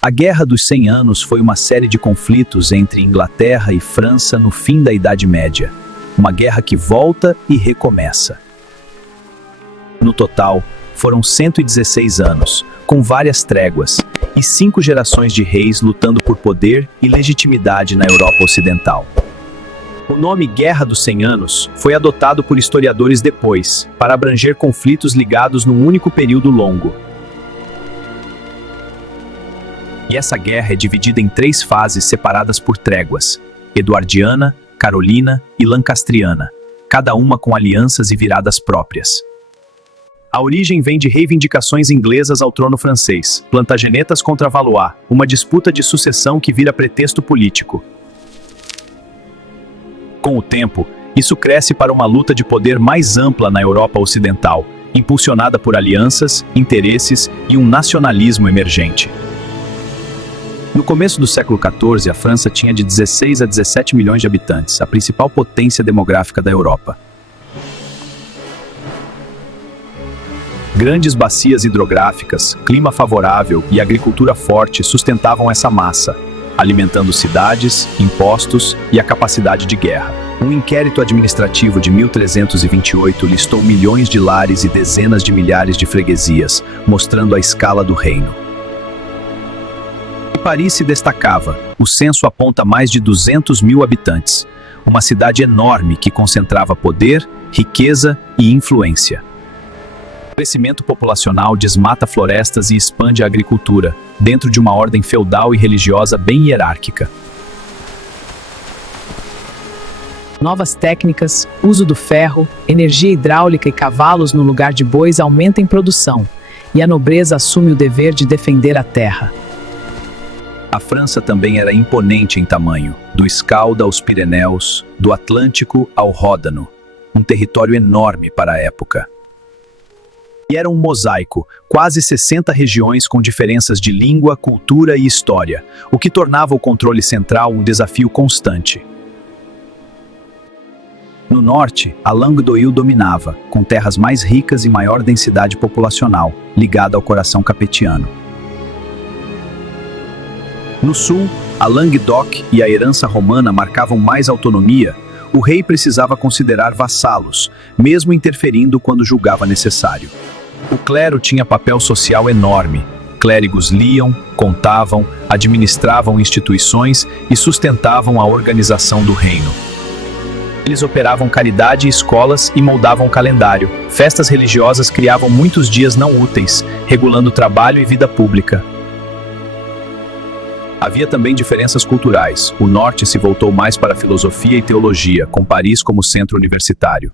A Guerra dos 100 Anos foi uma série de conflitos entre Inglaterra e França no fim da Idade Média. Uma guerra que volta e recomeça. No total, foram 116 anos, com várias tréguas, e 5 gerações de reis lutando por poder e legitimidade na Europa Ocidental. O nome Guerra dos 100 Anos foi adotado por historiadores depois, para abranger conflitos ligados num único período longo. E essa guerra é dividida em 3 fases separadas por tréguas: Eduardiana, Carolina e Lancastriana, cada uma com alianças e viradas próprias. A origem vem de reivindicações inglesas ao trono francês, Plantagenetas contra Valois, uma disputa de sucessão que vira pretexto político. Com o tempo, isso cresce para uma luta de poder mais ampla na Europa Ocidental, impulsionada por alianças, interesses e um nacionalismo emergente. No começo do século XIV, a França tinha de 16 a 17 milhões de habitantes, a principal potência demográfica da Europa. Grandes bacias hidrográficas, clima favorável e agricultura forte sustentavam essa massa, alimentando cidades, impostos e a capacidade de guerra. Um inquérito administrativo de 1328 listou milhões de lares e dezenas de milhares de freguesias, mostrando a escala do reino. E Paris se destacava. O censo aponta mais de 200 mil habitantes, uma cidade enorme que concentrava poder, riqueza e influência. O crescimento populacional desmata florestas e expande a agricultura, dentro de uma ordem feudal e religiosa bem hierárquica. Novas técnicas, uso do ferro, energia hidráulica e cavalos no lugar de bois aumenta em produção, e a nobreza assume o dever de defender a terra. A França também era imponente em tamanho, do Escalda aos Pirineus, do Atlântico ao Ródano, um território enorme para a época. E era um mosaico, quase 60 regiões com diferenças de língua, cultura e história, o que tornava o controle central um desafio constante. No norte, a Languedoil dominava, com terras mais ricas e maior densidade populacional, ligada ao coração capetiano. No sul, a Languedoc e a herança romana marcavam mais autonomia. O rei precisava considerar vassalos, mesmo interferindo quando julgava necessário. O clero tinha papel social enorme. Clérigos liam, contavam, administravam instituições e sustentavam a organização do reino. Eles operavam caridade e escolas e moldavam o calendário. Festas religiosas criavam muitos dias não úteis, regulando trabalho e vida pública. Havia também diferenças culturais. O norte se voltou mais para a filosofia e teologia, com Paris como centro universitário.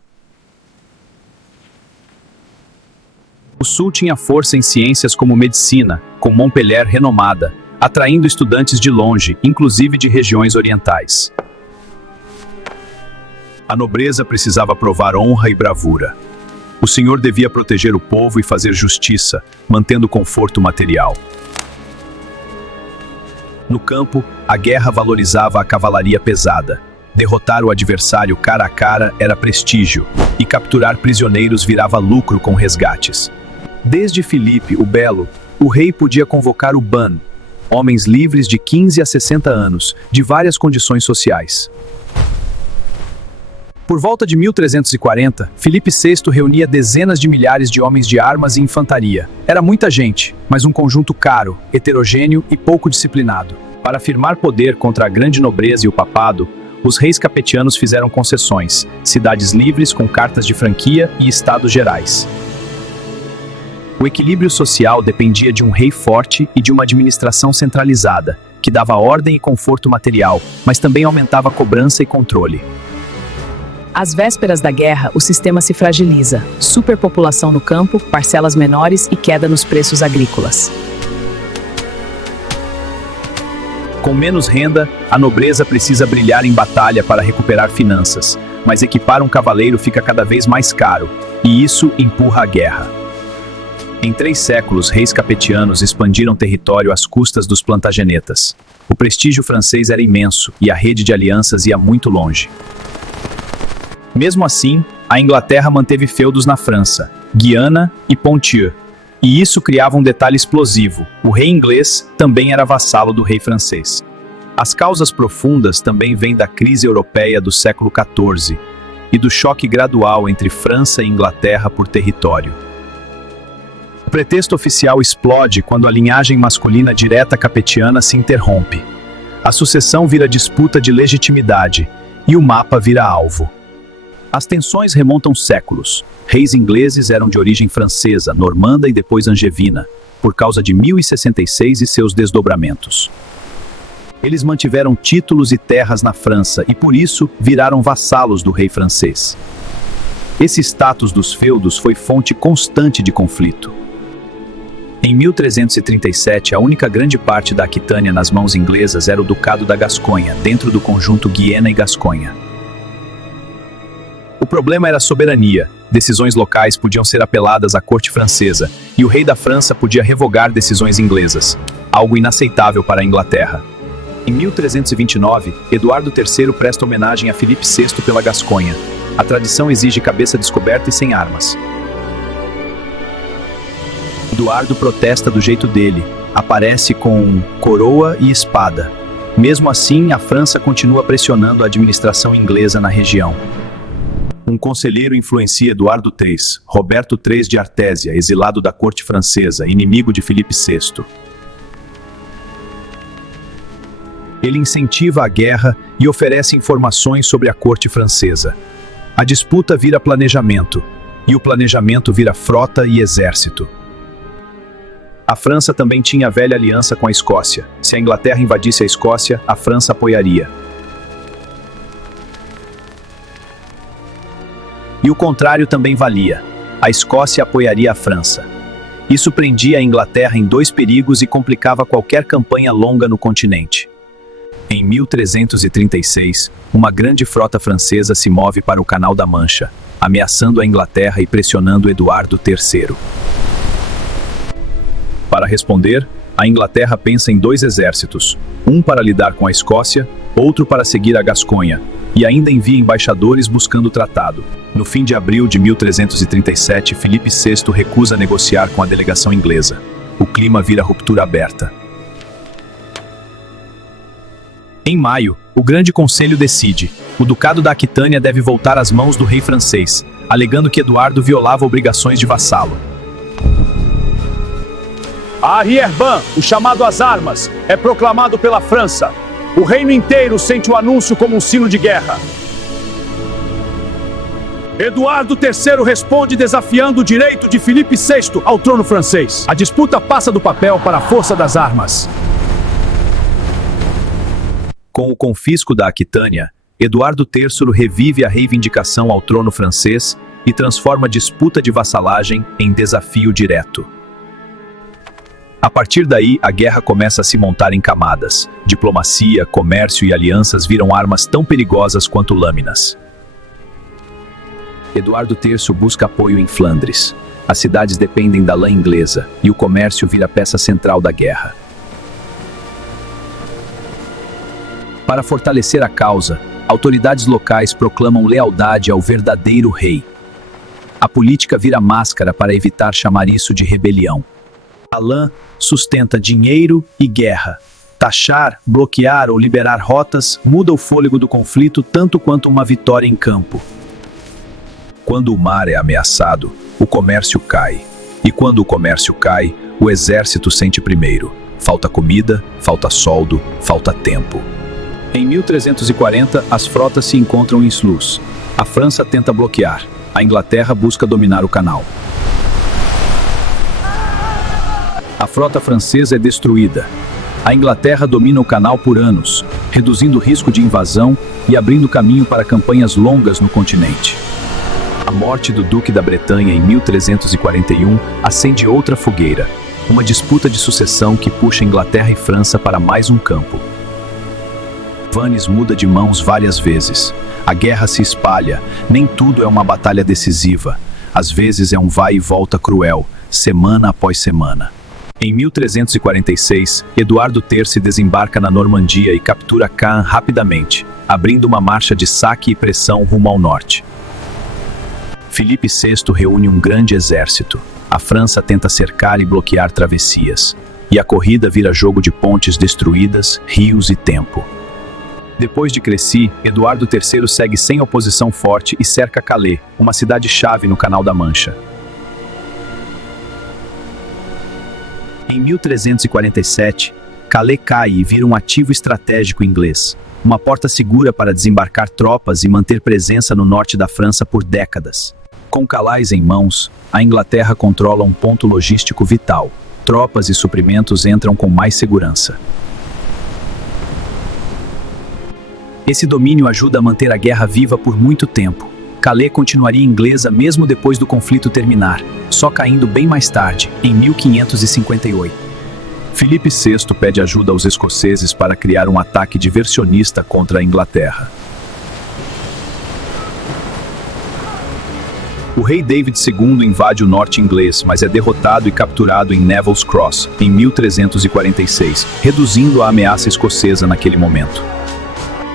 O sul tinha força em ciências como medicina, com Montpellier renomada, atraindo estudantes de longe, inclusive de regiões orientais. A nobreza precisava provar honra e bravura. O senhor devia proteger o povo e fazer justiça, mantendo conforto material. No campo, a guerra valorizava a cavalaria pesada. Derrotar o adversário cara a cara era prestígio, e capturar prisioneiros virava lucro com resgates. Desde Filipe o Belo, o rei podia convocar o ban, homens livres de 15 a 60 anos, de várias condições sociais. Por volta de 1340, Filipe VI reunia dezenas de milhares de homens de armas e infantaria. Era muita gente, mas um conjunto caro, heterogêneo e pouco disciplinado. Para afirmar poder contra a grande nobreza e o papado, os reis capetianos fizeram concessões, cidades livres com cartas de franquia e estados gerais. O equilíbrio social dependia de um rei forte e de uma administração centralizada, que dava ordem e conforto material, mas também aumentava a cobrança e controle. Às vésperas da guerra, o sistema se fragiliza. Superpopulação no campo, parcelas menores e queda nos preços agrícolas. Com menos renda, a nobreza precisa brilhar em batalha para recuperar finanças, mas equipar um cavaleiro fica cada vez mais caro, e isso empurra a guerra. Em 3 séculos, reis capetianos expandiram território às custas dos Plantagenetas. O prestígio francês era imenso e a rede de alianças ia muito longe. Mesmo assim, a Inglaterra manteve feudos na França, Guiana e Ponthieu, E isso criava um detalhe explosivo: o rei inglês também era vassalo do rei francês. As causas profundas também vêm da crise europeia do século XIV e do choque gradual entre França e Inglaterra por território. O pretexto oficial explode quando a linhagem masculina direta capetiana se interrompe. A sucessão vira disputa de legitimidade e o mapa vira alvo. As tensões remontam séculos. Reis ingleses eram de origem francesa, normanda e depois angevina, por causa de 1066 e seus desdobramentos. Eles mantiveram títulos e terras na França e, por isso, viraram vassalos do rei francês. Esse status dos feudos foi fonte constante de conflito. Em 1337, a única grande parte da Aquitânia nas mãos inglesas era o Ducado da Gasconha, dentro do conjunto Guiena e Gasconha. O problema era a soberania. Decisões locais podiam ser apeladas à corte francesa, e o rei da França podia revogar decisões inglesas, algo inaceitável para a Inglaterra. Em 1329, Eduardo III presta homenagem a Filipe VI pela Gasconha. A tradição exige cabeça descoberta e sem armas. Eduardo protesta do jeito dele, aparece com coroa e espada. Mesmo assim, a França continua pressionando a administração inglesa na região. Um conselheiro influencia Eduardo III, Roberto III de Artésia, exilado da corte francesa, inimigo de Filipe VI. Ele incentiva a guerra e oferece informações sobre a corte francesa. A disputa vira planejamento, e o planejamento vira frota e exército. A França também tinha a velha aliança com a Escócia. Se a Inglaterra invadisse a Escócia, a França apoiaria. E o contrário também valia. A Escócia apoiaria a França. Isso prendia a Inglaterra em dois perigos e complicava qualquer campanha longa no continente. Em 1336, uma grande frota francesa se move para o Canal da Mancha, ameaçando a Inglaterra e pressionando Eduardo III. Para responder, a Inglaterra pensa em dois exércitos, um para lidar com a Escócia, outro para seguir a Gasconha, e ainda envia embaixadores buscando o tratado. No fim de abril de 1337, Filipe VI recusa negociar com a delegação inglesa. O clima vira ruptura aberta. Em maio, o Grande Conselho decide: o Ducado da Aquitânia deve voltar às mãos do rei francês, alegando que Eduardo violava obrigações de vassalo. A Arrière-Ban, o chamado às armas, é proclamado pela França. O reino inteiro sente o anúncio como um sino de guerra. Eduardo III responde desafiando o direito de Filipe VI ao trono francês. A disputa passa do papel para a força das armas. Com o confisco da Aquitânia, Eduardo III revive a reivindicação ao trono francês e transforma a disputa de vassalagem em desafio direto. A partir daí, a guerra começa a se montar em camadas. Diplomacia, comércio e alianças viram armas tão perigosas quanto lâminas. Eduardo III busca apoio em Flandres. As cidades dependem da lã inglesa e o comércio vira peça central da guerra. Para fortalecer a causa, autoridades locais proclamam lealdade ao verdadeiro rei. A política vira máscara para evitar chamar isso de rebelião. A lã sustenta dinheiro e guerra. Taxar, bloquear ou liberar rotas muda o fôlego do conflito tanto quanto uma vitória em campo. Quando o mar é ameaçado, o comércio cai. E quando o comércio cai, o exército sente primeiro. Falta comida, falta soldo, falta tempo. Em 1340, as frotas se encontram em Sluis. A França tenta bloquear. A Inglaterra busca dominar o canal. A frota francesa é destruída. A Inglaterra domina o canal por anos, reduzindo o risco de invasão e abrindo caminho para campanhas longas no continente. A morte do Duque da Bretanha em 1341 acende outra fogueira, uma disputa de sucessão que puxa Inglaterra e França para mais um campo. Vannes muda de mãos várias vezes. A guerra se espalha, nem tudo é uma batalha decisiva. Às vezes é um vai e volta cruel, semana após semana. Em 1346, Eduardo III desembarca na Normandia e captura Caen rapidamente, abrindo uma marcha de saque e pressão rumo ao norte. Filipe VI reúne um grande exército. A França tenta cercar e bloquear travessias, e a corrida vira jogo de pontes destruídas, rios e tempo. Depois de Crécy, Eduardo III segue sem oposição forte e cerca Calais, uma cidade-chave no Canal da Mancha. Em 1347, Calais cai e vira um ativo estratégico inglês, uma porta segura para desembarcar tropas e manter presença no norte da França por décadas. Com Calais em mãos, a Inglaterra controla um ponto logístico vital. Tropas e suprimentos entram com mais segurança. Esse domínio ajuda a manter a guerra viva por muito tempo. Calais continuaria inglesa mesmo depois do conflito terminar, só caindo bem mais tarde, em 1558. Filipe VI pede ajuda aos escoceses para criar um ataque diversionista contra a Inglaterra. O rei David II invade o norte inglês, mas é derrotado e capturado em Neville's Cross, em 1346, reduzindo a ameaça escocesa naquele momento.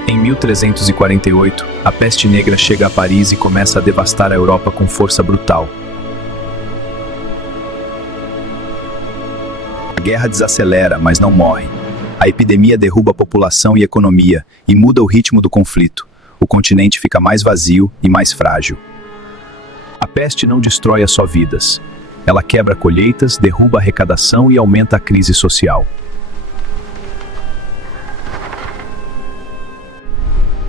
Em 1348, a peste negra chega a Paris e começa a devastar a Europa com força brutal. A guerra desacelera, mas não morre. A epidemia derruba a população e economia e muda o ritmo do conflito. O continente fica mais vazio e mais frágil. A peste não destrói só vidas. Ela quebra colheitas, derruba a arrecadação e aumenta a crise social.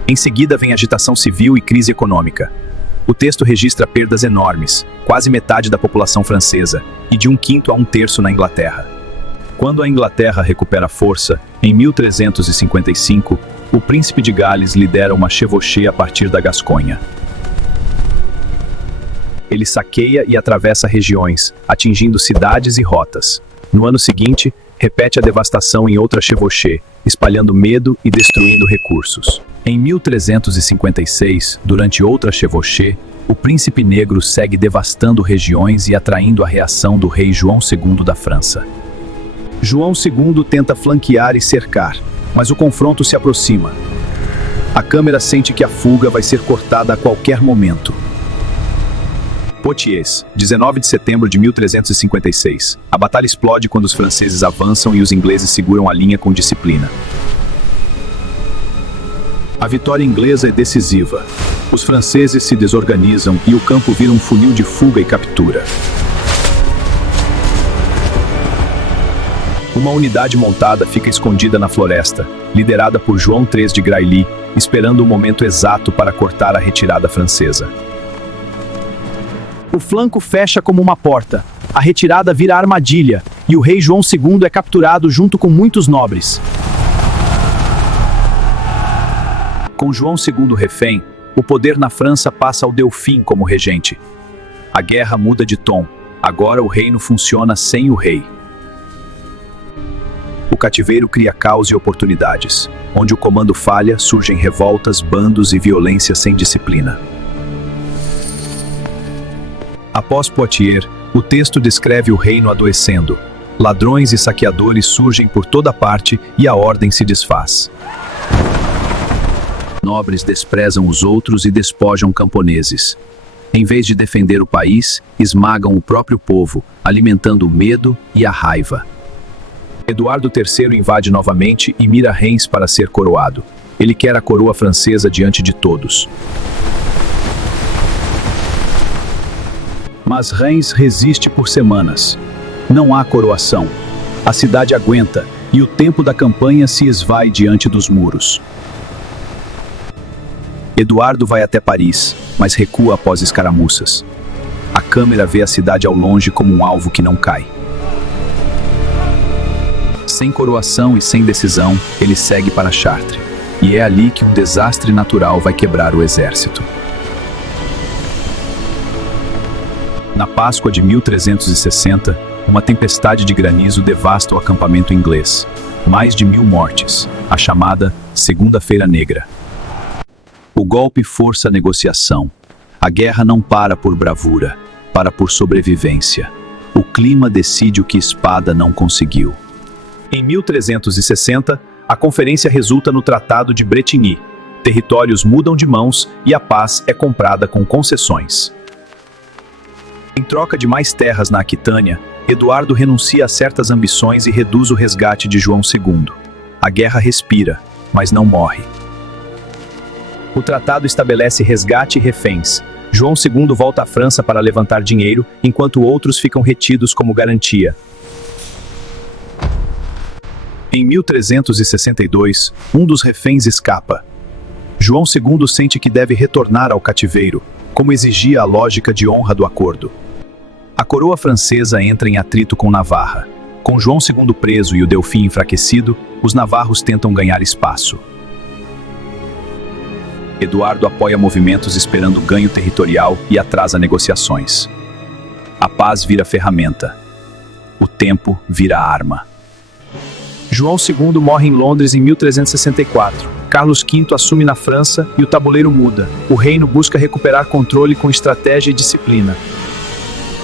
Em seguida vem agitação civil e crise econômica. O texto registra perdas enormes, quase metade da população francesa, e de 1/5 a 1/3 na Inglaterra. Quando a Inglaterra recupera força, em 1355, o príncipe de Gales lidera uma chevauchée a partir da Gasconha. Ele saqueia e atravessa regiões, atingindo cidades e rotas. No ano seguinte, repete a devastação em outra chevauchée, espalhando medo e destruindo recursos. Em 1356, durante outra chevauchée, o príncipe negro segue devastando regiões e atraindo a reação do rei João II da França. João II tenta flanquear e cercar, mas o confronto se aproxima. A câmera sente que a fuga vai ser cortada a qualquer momento. Poitiers, 19 de setembro de 1356. A batalha explode quando os franceses avançam e os ingleses seguram a linha com disciplina. A vitória inglesa é decisiva. Os franceses se desorganizam e o campo vira um funil de fuga e captura. Uma unidade montada fica escondida na floresta, liderada por João III de Grailly, esperando o momento exato para cortar a retirada francesa. O flanco fecha como uma porta, a retirada vira armadilha, e o rei João II é capturado junto com muitos nobres. Com João II refém, o poder na França passa ao Delfim como regente. A guerra muda de tom, agora o reino funciona sem o rei. O cativeiro cria caos e oportunidades. Onde o comando falha, surgem revoltas, bandos e violência sem disciplina. Após Poitiers, o texto descreve o reino adoecendo. Ladrões e saqueadores surgem por toda parte e a ordem se desfaz. Nobres desprezam os outros e despojam camponeses. Em vez de defender o país, esmagam o próprio povo, alimentando o medo e a raiva. Eduardo III invade novamente e mira Reims para ser coroado. Ele quer a coroa francesa diante de todos. Mas Reims resiste por semanas. Não há coroação. A cidade aguenta e o tempo da campanha se esvai diante dos muros. Eduardo vai até Paris, mas recua após escaramuças. A câmera vê a cidade ao longe como um alvo que não cai. Sem coroação e sem decisão, ele segue para Chartres. E é ali que um desastre natural vai quebrar o exército. Na Páscoa de 1360, uma tempestade de granizo devasta o acampamento inglês. Mais de 1000 mortes, a chamada Segunda-feira Negra. O golpe força a negociação. A guerra não para por bravura, para por sobrevivência. O clima decide o que espada não conseguiu. Em 1360, a conferência resulta no Tratado de Bretigny. Territórios mudam de mãos e a paz é comprada com concessões. Em troca de mais terras na Aquitânia, Eduardo renuncia a certas ambições e reduz o resgate de João II. A guerra respira, mas não morre. O tratado estabelece resgate e reféns. João II volta à França para levantar dinheiro, enquanto outros ficam retidos como garantia. Em 1362, um dos reféns escapa. João II sente que deve retornar ao cativeiro, como exigia a lógica de honra do acordo. A coroa francesa entra em atrito com Navarra. Com João II preso e o Delfim enfraquecido, os navarros tentam ganhar espaço. Eduardo apoia movimentos esperando ganho territorial e atrasa negociações. A paz vira ferramenta. O tempo vira arma. João II morre em Londres em 1364. Carlos V assume na França e o tabuleiro muda. O reino busca recuperar controle com estratégia e disciplina.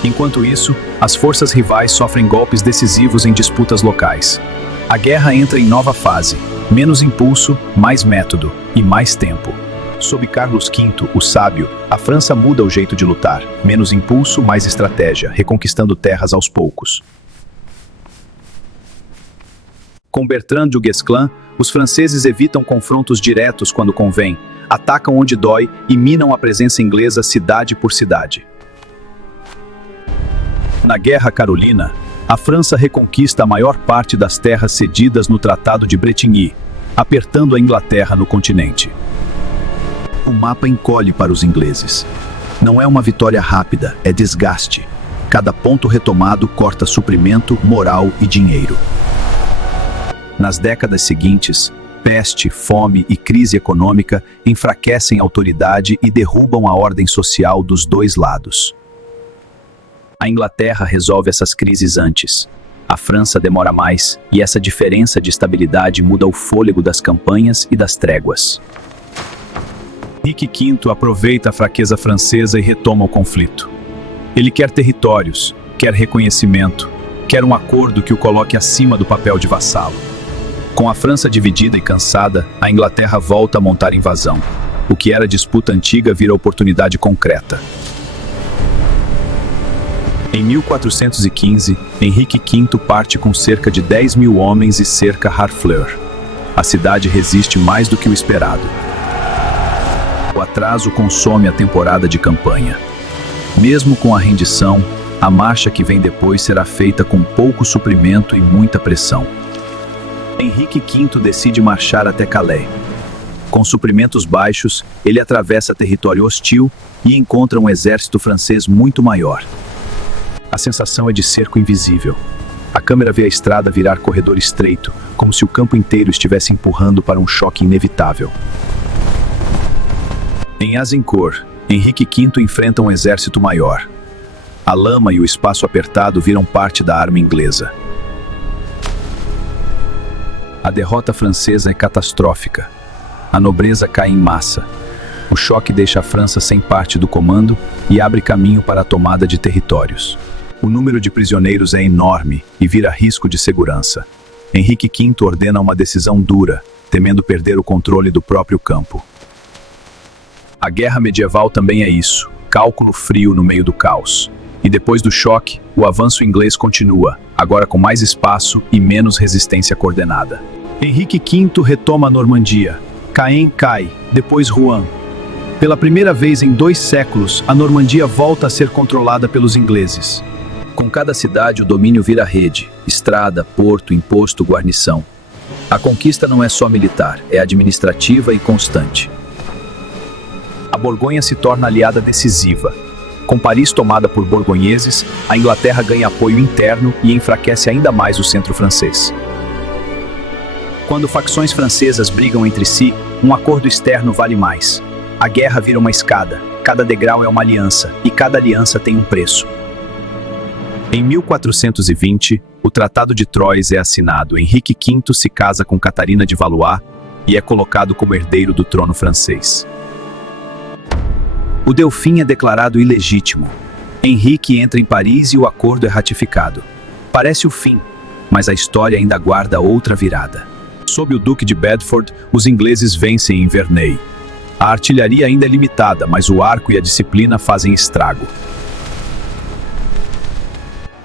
Enquanto isso, as forças rivais sofrem golpes decisivos em disputas locais. A guerra entra em nova fase. Menos impulso, mais método e mais tempo. Sob Carlos V, o sábio, a França muda o jeito de lutar. Menos impulso, mais estratégia, reconquistando terras aos poucos. Com Bertrand du Guesclin, os franceses evitam confrontos diretos quando convém, atacam onde dói e minam a presença inglesa cidade por cidade. Na Guerra Carolina, a França reconquista a maior parte das terras cedidas no Tratado de Bretigny, apertando a Inglaterra no continente. O mapa encolhe para os ingleses. Não é uma vitória rápida, é desgaste. Cada ponto retomado corta suprimento, moral e dinheiro. Nas décadas seguintes, peste, fome e crise econômica enfraquecem a autoridade e derrubam a ordem social dos dois lados. A Inglaterra resolve essas crises antes. A França demora mais, e essa diferença de estabilidade muda o fôlego das campanhas e das tréguas. Henrique V aproveita a fraqueza francesa e retoma o conflito. Ele quer territórios, quer reconhecimento, quer um acordo que o coloque acima do papel de vassalo. Com a França dividida e cansada, a Inglaterra volta a montar invasão. O que era disputa antiga vira oportunidade concreta. Em 1415, Henrique V parte com cerca de 10 mil homens e cerca Harfleur. A cidade resiste mais do que o esperado. O atraso consome a temporada de campanha. Mesmo com a rendição, a marcha que vem depois será feita com pouco suprimento e muita pressão. Henrique V decide marchar até Calais. Com suprimentos baixos, ele atravessa território hostil e encontra um exército francês muito maior. A sensação é de cerco invisível. A câmera vê a estrada virar corredor estreito, como se o campo inteiro estivesse empurrando para um choque inevitável. Em Azincourt, Henrique V enfrenta um exército maior. A lama e o espaço apertado viram parte da arma inglesa. A derrota francesa é catastrófica. A nobreza cai em massa. O choque deixa a França sem parte do comando e abre caminho para a tomada de territórios. O número de prisioneiros é enorme e vira risco de segurança. Henrique V ordena uma decisão dura, temendo perder o controle do próprio campo. A guerra medieval também é isso, cálculo frio no meio do caos. E depois do choque, o avanço inglês continua, agora com mais espaço e menos resistência coordenada. Henrique V retoma a Normandia. Caen cai, depois Rouen. Pela primeira vez em 2 séculos, a Normandia volta a ser controlada pelos ingleses. Com cada cidade, o domínio vira rede, estrada, porto, imposto, guarnição. A conquista não é só militar, é administrativa e constante. A Borgonha se torna aliada decisiva. Com Paris tomada por borgonheses, a Inglaterra ganha apoio interno e enfraquece ainda mais o centro francês. Quando facções francesas brigam entre si, um acordo externo vale mais. A guerra vira uma escada, cada degrau é uma aliança, e cada aliança tem um preço. Em 1420, o Tratado de Troyes é assinado. Henrique V se casa com Catarina de Valois e é colocado como herdeiro do trono francês. O Delfim é declarado ilegítimo. Henrique entra em Paris e o acordo é ratificado. Parece o fim, mas a história ainda guarda outra virada. Sob o Duque de Bedford, os ingleses vencem em Verneuil. A artilharia ainda é limitada, mas o arco e a disciplina fazem estrago.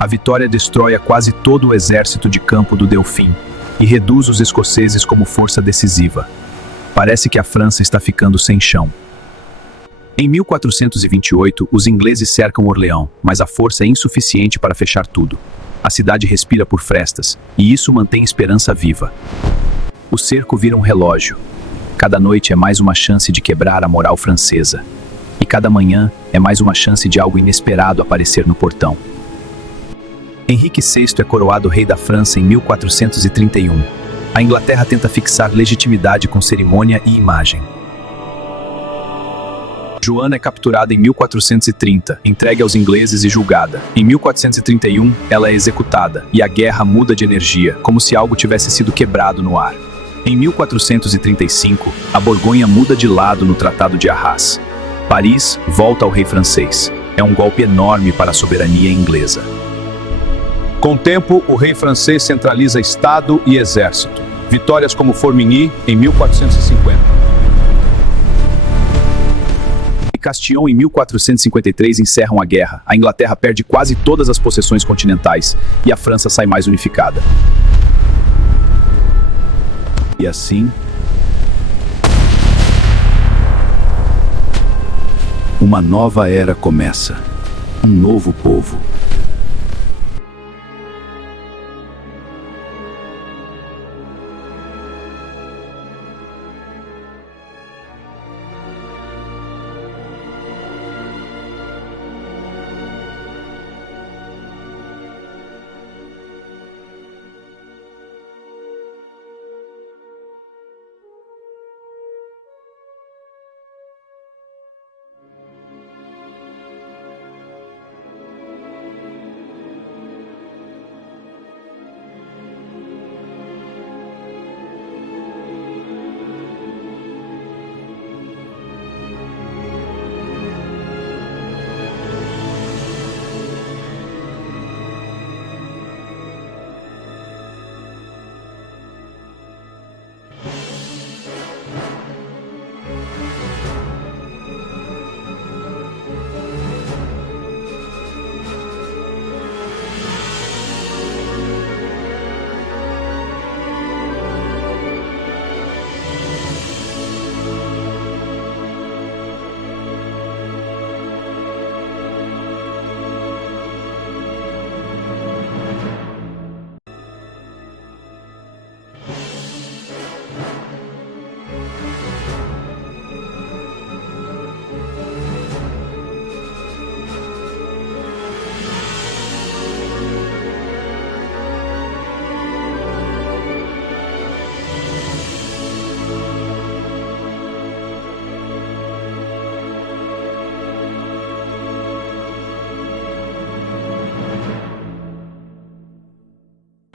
A vitória destrói quase todo o exército de campo do Delfim e reduz os escoceses como força decisiva. Parece que a França está ficando sem chão. Em 1428, os ingleses cercam Orleão, mas a força é insuficiente para fechar tudo. A cidade respira por frestas, e isso mantém esperança viva. O cerco vira um relógio. Cada noite é mais uma chance de quebrar a moral francesa. E cada manhã é mais uma chance de algo inesperado aparecer no portão. Henrique VI é coroado rei da França em 1431. A Inglaterra tenta fixar legitimidade com cerimônia e imagem. Joana é capturada em 1430, entregue aos ingleses e julgada. Em 1431, ela é executada, e a guerra muda de energia, como se algo tivesse sido quebrado no ar. Em 1435, a Borgonha muda de lado no Tratado de Arras. Paris volta ao rei francês. É um golpe enorme para a soberania inglesa. Com o tempo, o rei francês centraliza Estado e exército. Vitórias como Formigny, em 1450. Castillon, em 1453, encerram a guerra. A Inglaterra perde quase todas as possessões continentais e a França sai mais unificada. E assim, uma nova era começa. Um novo povo.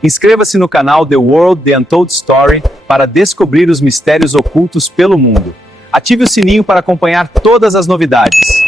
Inscreva-se no canal The World The Untold Story para descobrir os mistérios ocultos pelo mundo. Ative o sininho para acompanhar todas as novidades.